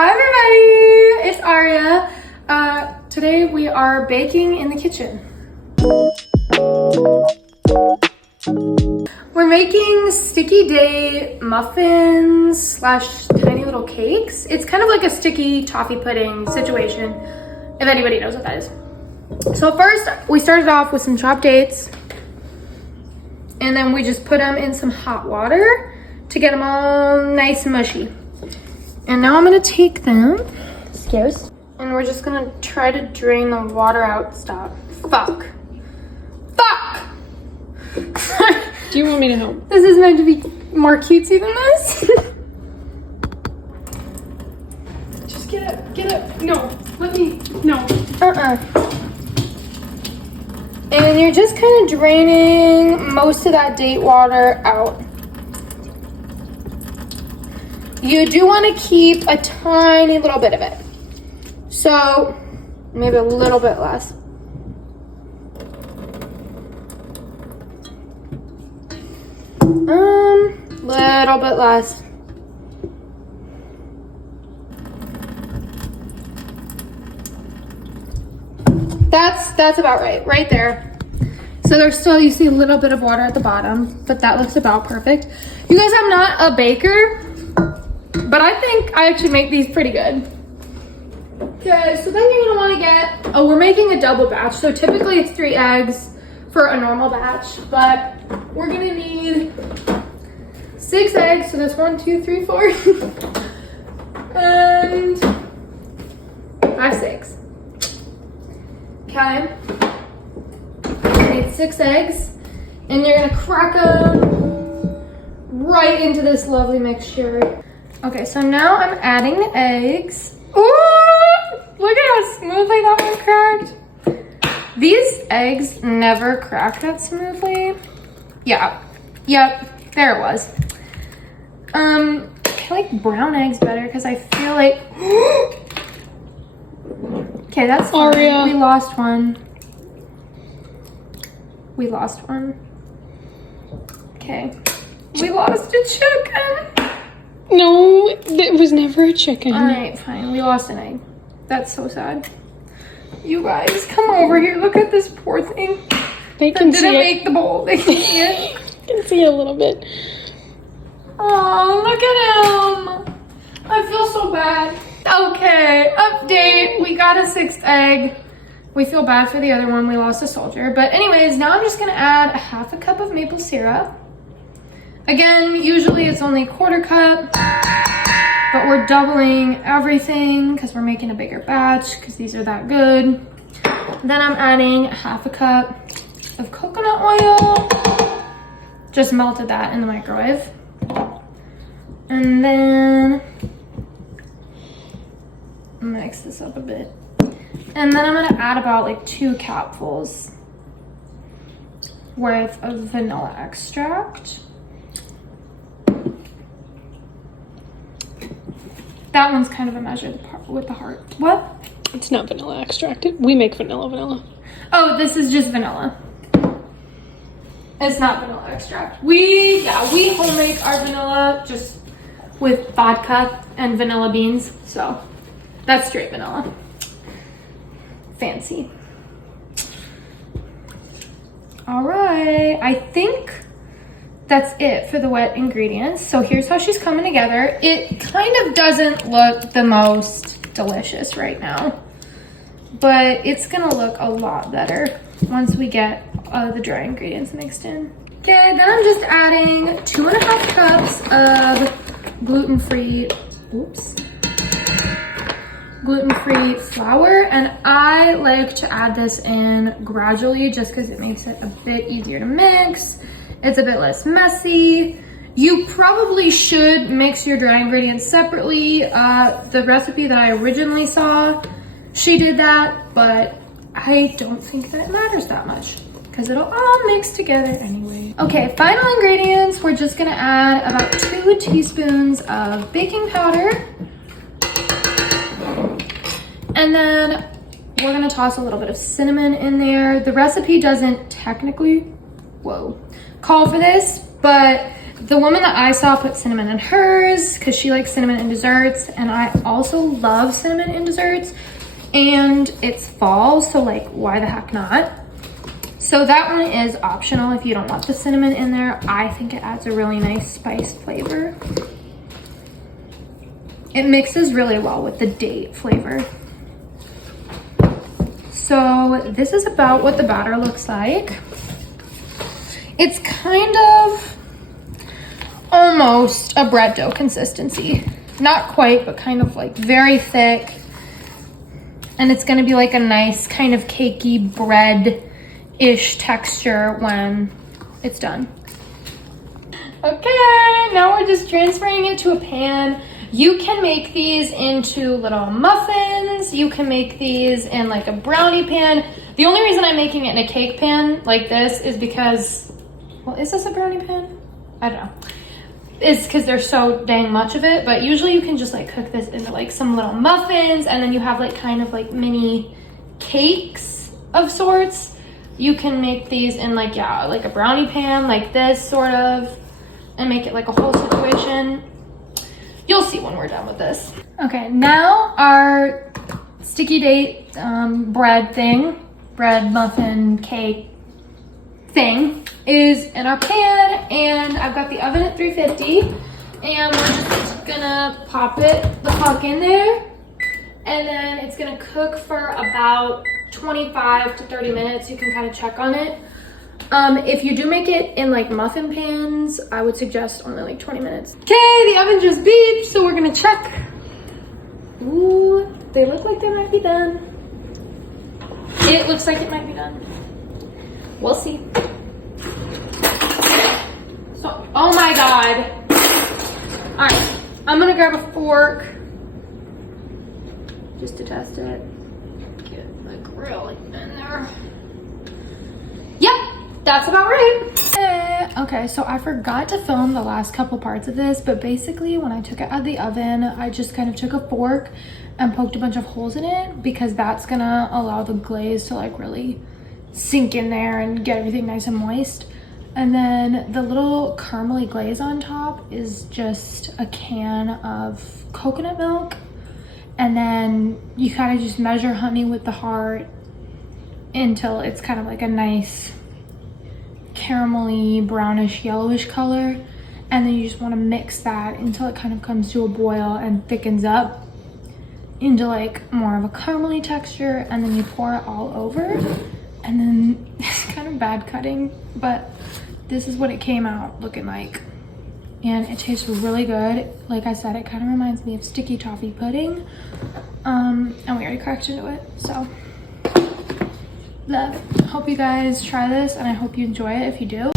Hi everybody, it's Aria. Today we are baking in the kitchen. We're making sticky day muffins slash tiny little cakes. It's kind of like a sticky toffee pudding situation, if anybody knows what that is. So first we started off with some chopped dates, and then we just put them in some hot water to get them all nice and mushy. And now I'm gonna take them, excuse, and we're just gonna try to drain the water out. Stop. Fuck. Do you want me to help? This is meant to be more cutesy than this. Just get up. No, let me, no. And you're just kind of draining most of that date water out. You do want to keep a tiny little bit of it. So maybe a little bit less. Little bit less. That's about right there. So there's still, you see a little bit of water at the bottom, but that looks about perfect. You guys, I'm not a baker, but I think I actually make these pretty good. Okay, so then you're gonna wanna get, we're making a double batch. So typically it's 3 eggs for a normal batch, but we're gonna need 6 eggs. So there's 1, 2, 3, 4, and 5, 6. Okay. You need 6 eggs, and you're gonna crack them right into this lovely mixture. Okay, so now I'm adding the eggs. Ooh, look at how smoothly that one cracked. These eggs never crack that smoothly. Yep, there it was. I like brown eggs better because I feel like, okay, that's fine. Aria. We lost one. Okay, we lost a chicken. No, it was never a chicken. All right, fine. We lost an egg. That's so sad. You guys, come over here. Look at this poor thing. They can see didn't it. make the bowl. They can see it. Can see a little bit. Oh, look at him. I feel so bad. Okay, update. We got a 6th egg. We feel bad for the other one. We lost a soldier. But anyways, now I'm just going to add a 1/2 cup of maple syrup. Again, usually it's only 1/4 cup, but we're doubling everything because we're making a bigger batch because these are that good. Then I'm adding 1/2 cup of coconut oil. Just melted that in the microwave. And then mix this up a bit. And then I'm gonna add about like 2 capfuls worth of vanilla extract. That one's kind of a measure with the heart. What? It's not vanilla extract. We make vanilla. Oh, this is just vanilla. It's not vanilla extract. We homemade our vanilla just with vodka and vanilla beans. So that's straight vanilla. Fancy. All right, I think that's it for the wet ingredients. So here's how she's coming together. It kind of doesn't look the most delicious right now, but it's gonna look a lot better once we get the dry ingredients mixed in. Okay, then I'm just adding 2.5 cups of gluten-free flour, and I like to add this in gradually just because it makes it a bit easier to mix. It's a bit less messy. You probably should mix your dry ingredients separately. The recipe that I originally saw, she did that, but I don't think that matters that much because it'll all mix together anyway. Okay, final ingredients. We're just gonna add about 2 teaspoons of baking powder. And then we're gonna toss a little bit of cinnamon in there. The recipe doesn't technically, call for this, but The woman that I saw put cinnamon in hers because she likes cinnamon in desserts, and I also love cinnamon in desserts, and it's fall, so like why the heck not? So that one is optional if you don't want the cinnamon in there. I think it adds a really nice spice flavor. It mixes really well with the date flavor. So this is about what the batter looks like. It's kind of almost a bread dough consistency. Not quite, but kind of like very thick. And it's gonna be like a nice kind of cakey bread-ish texture when it's done. Okay, now we're just transferring it to a pan. You can make these into little muffins. You can make these in like a brownie pan. The only reason I'm making it in a cake pan like this is because, well, is this a brownie pan? I don't know. It's because there's so dang much of it, but usually you can just like cook this into like some little muffins, and then you have like kind of like mini cakes of sorts. You can make these in like, yeah, like a brownie pan like this sort of, and make it like a whole situation. You'll see when we're done with this. Okay, now our sticky date bread muffin cake thing is in our pan, and I've got the oven at 350, and we're just gonna pop the puck in there, and then it's gonna cook for about 25 to 30 minutes. You can kind of check on it. If you do make it in like muffin pans, I would suggest only like 20 minutes. Okay, the oven just beeped, so we're gonna check. Ooh, they look like they might be done. It looks like it might be done. We'll see. So, oh my God. All right, I'm gonna grab a fork just to test it. Get the grill in there. Yep. That's about right. Okay, so I forgot to film the last couple parts of this, but basically when I took it out of the oven, I just kind of took a fork and poked a bunch of holes in it, because that's gonna allow the glaze to like really sink in there and get everything nice and moist. And then the little caramely glaze on top is just a can of coconut milk. And then you kind of just measure honey with the heart until it's kind of like a nice caramelly brownish yellowish color, and then you just want to mix that until it kind of comes to a boil and thickens up into like more of a caramely texture, and then you pour it all over. And then it's kind of bad cutting, but this is what it came out looking like, and it tastes really good. Like I said, it kind of reminds me of sticky toffee pudding, and we already cracked into it, so love. Hope you guys try this, and I hope you enjoy it if you do.